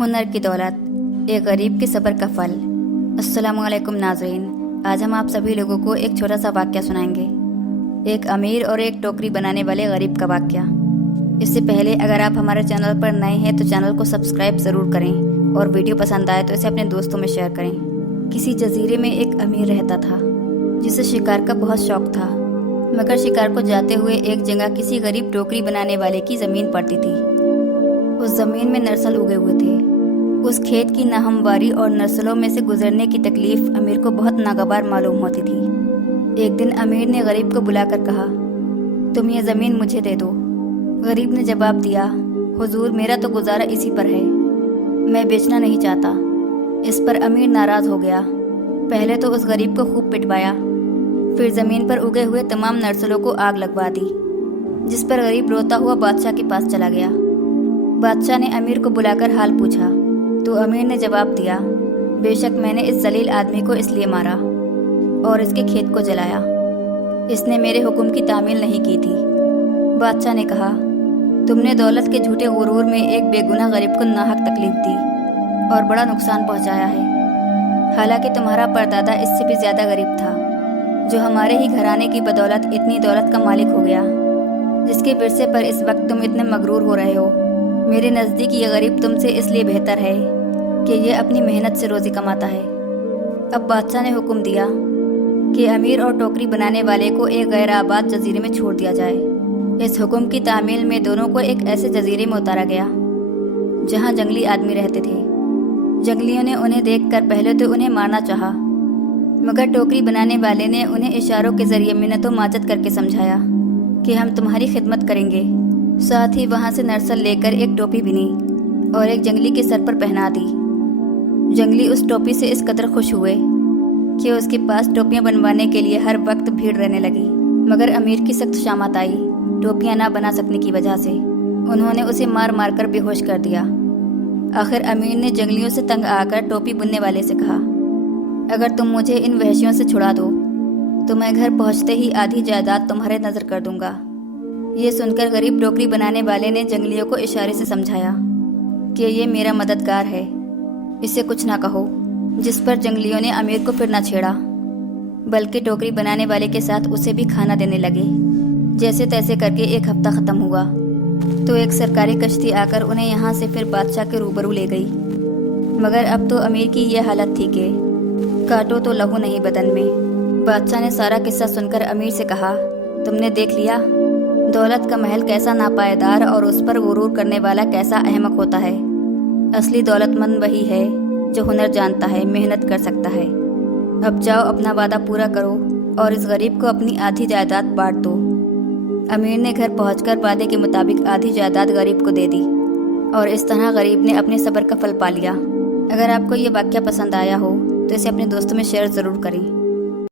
हुनर की दौलत, एक गरीब के सब्र का फल। अस्सलामुअलैकुम नाज़रीन, आज हम आप सभी लोगों को एक छोटा सा वाक़या सुनाएंगे। एक अमीर और एक टोकरी बनाने वाले गरीब का वाक़या। इससे पहले अगर आप हमारे चैनल पर नए हैं तो चैनल को सब्सक्राइब ज़रूर करें और वीडियो पसंद आए तो इसे अपने दोस्तों में शेयर करें। किसी जजीरे में एक अमीर रहता था जिसे शिकार का बहुत शौक था, मगर शिकार को जाते हुए एक जगह किसी गरीब टोकरी बनाने वाले की ज़मीन पड़ती थी। उस ज़मीन में नर्सल उगे हुए थे। उस खेत की नाहमवारी और नर्सलों में से गुजरने की तकलीफ अमीर को बहुत नागवार मालूम होती थी। एक दिन अमीर ने गरीब को बुलाकर कहा, तुम ये ज़मीन मुझे दे दो। गरीब ने जवाब दिया, हुजूर मेरा तो गुजारा इसी पर है, मैं बेचना नहीं चाहता। इस पर अमीर नाराज़ हो गया। पहले तो उस गरीब को खूब पिटवाया, फिर ज़मीन पर उगे हुए तमाम नर्सलों को आग लगवा दी, जिस पर गरीब रोता हुआ बादशाह के पास चला गया। बादशाह ने अमीर को बुलाकर हाल पूछा तो अमीर ने जवाब दिया, बेशक मैंने इस जलील आदमी को इसलिए मारा और इसके खेत को जलाया, इसने मेरे हुक्म की तामील नहीं की थी। बादशाह ने कहा, तुमने दौलत के झूठे गुरूर में एक बेगुनाह गरीब को नाहक तकलीफ दी और बड़ा नुकसान पहुंचाया है। हालांकि तुम्हारा परदादा इससे भी ज़्यादा गरीब था, जो हमारे ही घराने की बदौलत इतनी दौलत का मालिक हो गया, जिसके विरसे पर इस वक्त तुम इतने मगरूर हो रहे हो। मेरे नज़दीक ये गरीब तुमसे इसलिए बेहतर है कि ये अपनी मेहनत से रोज़ी कमाता है। अब बादशाह ने हुक्म दिया कि अमीर और टोकरी बनाने वाले को एक गैर आबाद जजीरे में छोड़ दिया जाए। इस हुक्म की तामील में दोनों को एक ऐसे जजीरे में उतारा गया जहाँ जंगली आदमी रहते थे। जंगलियों ने उन्हें देखकर पहले तो उन्हें मारना चाहा, मगर टोकरी बनाने वाले ने उन्हें इशारों के जरिए मिन्नतों माजत करके समझाया कि हम तुम्हारी खिदमत करेंगे। साथ ही वहां से नर्सल लेकर एक टोपी बिनी और एक जंगली के सर पर पहना दी। जंगली उस टोपी से इस कदर खुश हुए कि उसके पास टोपियां बनवाने के लिए हर वक्त भीड़ रहने लगी। मगर अमीर की सख्त शामत आई टोपियां ना बना सकने की वजह से। उन्होंने उसे मार मार कर बेहोश कर दिया। आखिर अमीर ने जंगलियों से तंग आकर टोपी बुनने वाले से कहा, अगर तुम मुझे इन वहशियों से छुड़ा दो तो मैं घर पहुंचते ही आधी जायदाद तुम्हारे नजर कर दूंगा। ये सुनकर गरीब टोकरी बनाने वाले ने जंगलियों को इशारे से समझाया कि ये मेरा मददगार है, इसे कुछ ना कहो। जिस पर जंगलियों ने अमीर को फिर ना छेड़ा, बल्कि टोकरी बनाने वाले के साथ उसे भी खाना देने लगे। जैसे तैसे करके एक हफ्ता ख़त्म हुआ तो एक सरकारी कश्ती आकर उन्हें यहाँ से फिर बादशाह के रूबरू ले गई। मगर अब तो अमीर की यह हालत थी कि काटो तो लहू नहीं बदन में। बादशाह ने सारा किस्सा सुनकर अमीर से कहा, तुमने देख लिया दौलत का महल कैसा नापायदार और उस पर गुरूर करने वाला कैसा अहमक होता है। असली दौलतमंद वही है जो हुनर जानता है, मेहनत कर सकता है। अब जाओ अपना वादा पूरा करो और इस गरीब को अपनी आधी जायदाद बांट दो। अमीर ने घर पहुंचकर वादे के मुताबिक आधी जायदाद गरीब को दे दी और इस तरह गरीब ने अपने सब्र का फल पा लिया। अगर आपको ये वाक़या पसंद आया हो तो इसे अपने दोस्तों में शेयर ज़रूर करें।